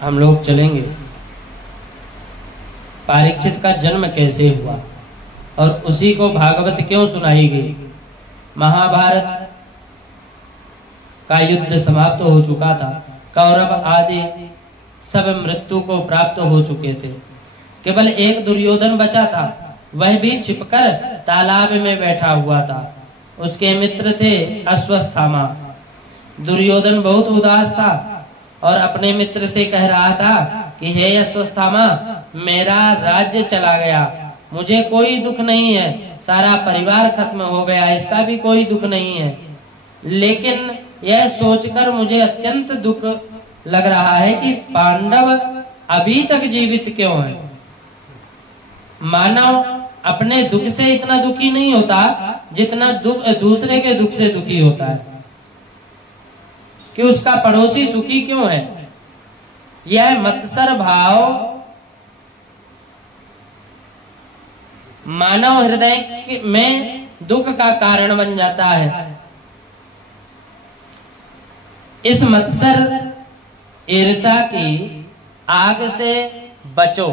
हम लोग चलेंगे परीक्षित का जन्म कैसे हुआ और उसी को भागवत क्यों सुनाई गई। महाभारत का युद्ध समाप्त हो चुका था, कौरव आदि सब मृत्यु को प्राप्त हो चुके थे, केवल एक दुर्योधन बचा था। वह भी छिपकर तालाब में बैठा हुआ था। उसके मित्र थे अश्वत्थामा। दुर्योधन बहुत उदास था और अपने मित्र से कह रहा था कि हे अश्वत्थामा, मेरा राज्य चला गया, मुझे कोई दुख नहीं है, सारा परिवार खत्म हो गया, इसका भी कोई दुख नहीं है, लेकिन यह सोचकर मुझे अत्यंत दुख लग रहा है कि पांडव अभी तक जीवित क्यों हैं। मानव अपने दुख से इतना दुखी नहीं होता जितना दूसरे के दुख से दुखी होता है कि उसका पड़ोसी सुखी क्यों है। यह मत्सर भाव मानव हृदय में दुख का कारण बन जाता है। इस मत्सर ईर्ष्या की आग से बचो।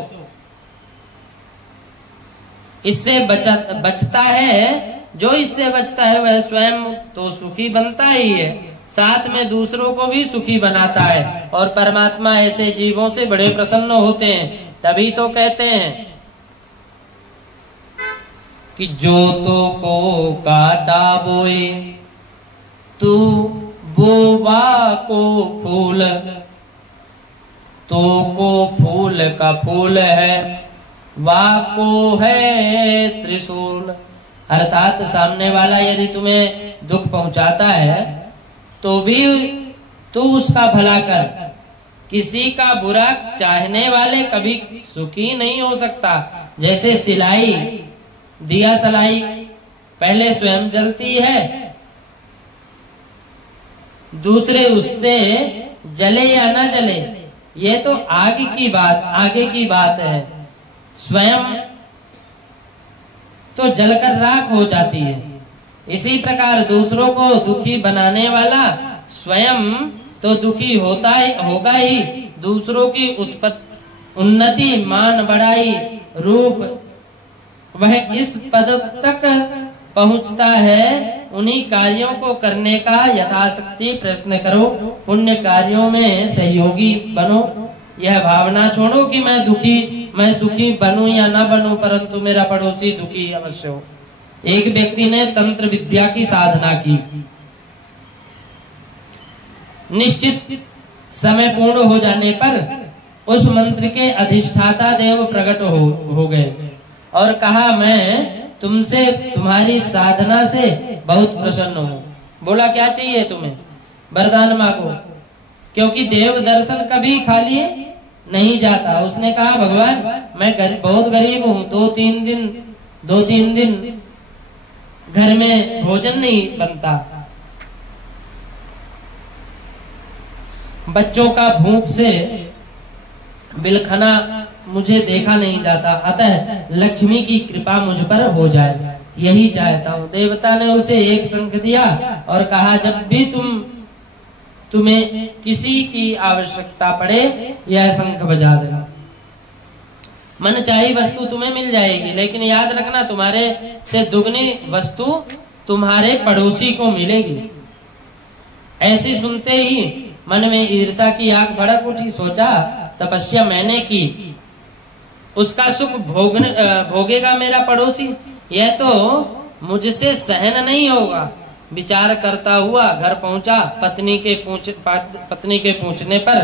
इससे बचता है, जो इससे बचता है वह स्वयं तो सुखी बनता ही है, साथ में दूसरों को भी सुखी बनाता है। और परमात्मा ऐसे जीवों से बड़े प्रसन्न होते हैं। तभी तो कहते हैं कि जोतों को काटा बोए तू बोवा को फूल, तो को फूल का फूल है, वा को है त्रिशूल। अर्थात सामने वाला यदि तुम्हें दुख पहुंचाता है तो भी तू उसका भला कर। किसी का बुरा चाहने वाले कभी सुखी नहीं हो सकता। जैसे सिलाई, दिया सलाई पहले स्वयं जलती है, दूसरे उससे जले या ना जले ये तो आगे की बात है। स्वयं तो जलकर राख हो जाती है। इसी प्रकार दूसरों को दुखी बनाने वाला स्वयं तो दुखी होगा ही। दूसरों की उन्नति, मान बढ़ाई, रूप, वह इस पद तक पहुंचता है। उन्हीं कार्यों को करने का यथाशक्ति प्रयत्न करो। पुण्य कार्यों में सहयोगी बनो। यह भावना छोड़ो कि मैं सुखी बनूं या ना बनूं, परंतु मेरा पड़ोसी दुखी अवश्य हो। एक व्यक्ति ने तंत्र विद्या की साधना की। निश्चित समय पूर्ण हो जाने पर उस मंत्र के अधिष्ठाता देव प्रकट हो गए और कहा, मैं तुमसे, तुम्हारी साधना से बहुत प्रसन्न हूँ। बोला, क्या चाहिए तुम्हें? वरदान मांगो, क्योंकि देव दर्शन कभी खाली नहीं जाता। उसने कहा, भगवान मैं बहुत गरीब हूँ, दो तीन दिन घर में भोजन नहीं बनता, बच्चों का भूख से बिलखना मुझे देखा नहीं जाता, अतः लक्ष्मी की कृपा मुझ पर हो जाए, यही चाहता हूँ। देवता ने उसे एक शंख दिया और कहा, जब भी तुम्हें किसी की आवश्यकता पड़े यह शंख बजा देना, मन चाही वस्तु तुम्हें मिल जाएगी। लेकिन याद रखना, तुम्हारे से दुगनी वस्तु तुम्हारे पड़ोसी को मिलेगी। ऐसे सुनते ही मन में ईर्ष्या की आग भड़क उठी। सोचा, तपस्या मैंने की, उसका सुख भोगेगा मेरा पड़ोसी, यह तो मुझसे सहन नहीं होगा। विचार करता हुआ घर पहुंचा। पत्नी के पूछने पर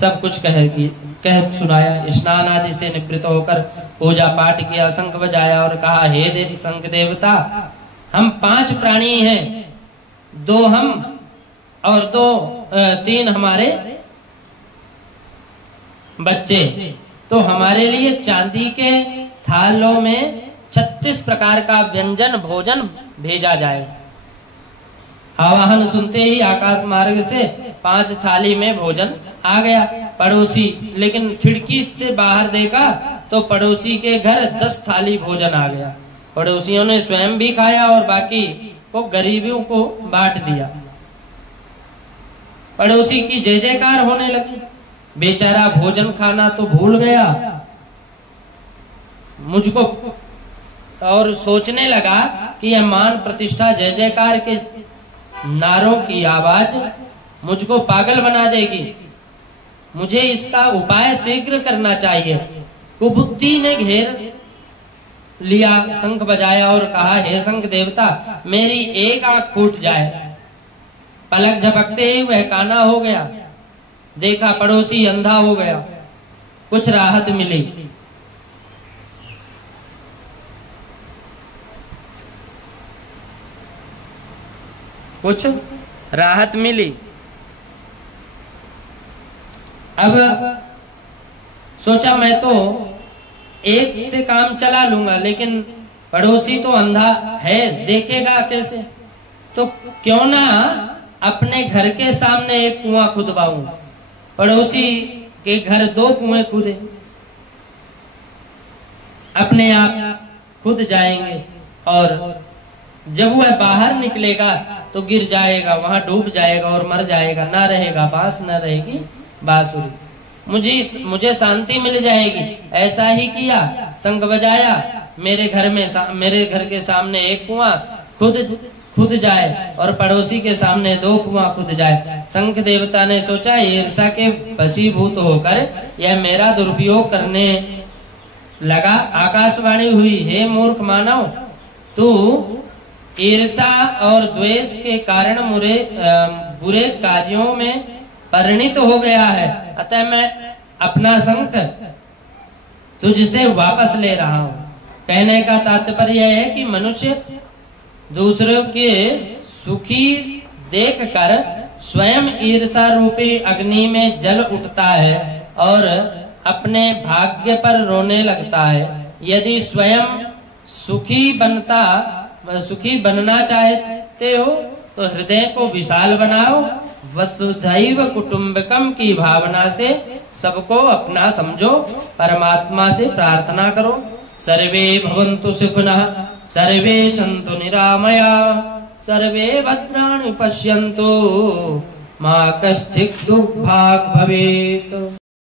सब कुछ कह सुनाया। स्नान आदि से निवृत्त होकर पूजा पाठ किया, शंख बजाया और कहा, हे शंख देवता, हम 5 प्राणी हैं, 2 हम और 3 हमारे बच्चे, तो हमारे लिए चांदी के थालों में 36 प्रकार का व्यंजन भोजन भेजा जाए। आवाहन सुनते ही आकाश मार्ग से 5 थाली में भोजन आ गया। पड़ोसी लेकिन खिड़की से बाहर देखा तो पड़ोसी के घर 10 थाली भोजन आ गया। पड़ोसियों ने स्वयं भी खाया और बाकी को गरीबों को बांट दिया। पड़ोसी की जय जयकार होने लगी। बेचारा भोजन खाना तो भूल गया मुझको, और सोचने लगा कि यह मान प्रतिष्ठा जय जयकार के नारों की आवाज मुझको पागल बना देगी, मुझे इसका उपाय शीघ्र करना चाहिए। कुबुद्धि ने घेर लिया, शंख बजाया और कहा, हे शंख देवता, मेरी एक आंख फूट जाए। पलक झपकते ही वह काना हो गया। देखा पड़ोसी अंधा हो गया, कुछ राहत मिली। कुछ राहत मिली। अब सोचा मैं तो एक से काम चला लूंगा, लेकिन पड़ोसी तो अंधा है, देखेगा कैसे, तो क्यों ना अपने घर के सामने एक कुआं खुदवाऊं। पड़ोसी के घर 2 कुएं खुदे, अपने आप खुद जाएंगे, और जब वह बाहर निकलेगा तो गिर जाएगा, वहां डूब जाएगा और मर जाएगा, ना रहेगा बांस, ना रहेगी बांसुरी, मुझे शांति मिल जाएगी। ऐसा ही किया, शंख बजाया, मेरे घर के सामने एक कुआं खुद जाए और पड़ोसी के सामने 2 कुआं खुद जाए। शंख देवता ने सोचा, ईर्षा के वशीभूत होकर यह मेरा दुरुपयोग करने लगा। आकाशवाणी हुई, हे मूर्ख मानव, तू ईर्षा और द्वेष के कारण बुरे कार्यों में परिणित हो गया है, अतः मैं अपना शंख तुझसे वापस ले रहा हूँ। कहने का तात्पर्य है कि मनुष्य दूसरों के सुखी देखकर स्वयं ईर्षा रूपी अग्नि में जल उठता है और अपने भाग्य पर रोने लगता है। यदि स्वयं सुखी बनना चाहते हो तो हृदय को विशाल बनाओ, वसुधैव कुटुंबकम की भावना से सबको अपना समझो, परमात्मा से प्रार्थना करो। सर्वे भवन्तु सुखिनः, सर्वे सन्तु निरामयाः, सर्वे भद्राणि पश्यन्तु, मा कश्चित् दुर्भाग् भवेत्।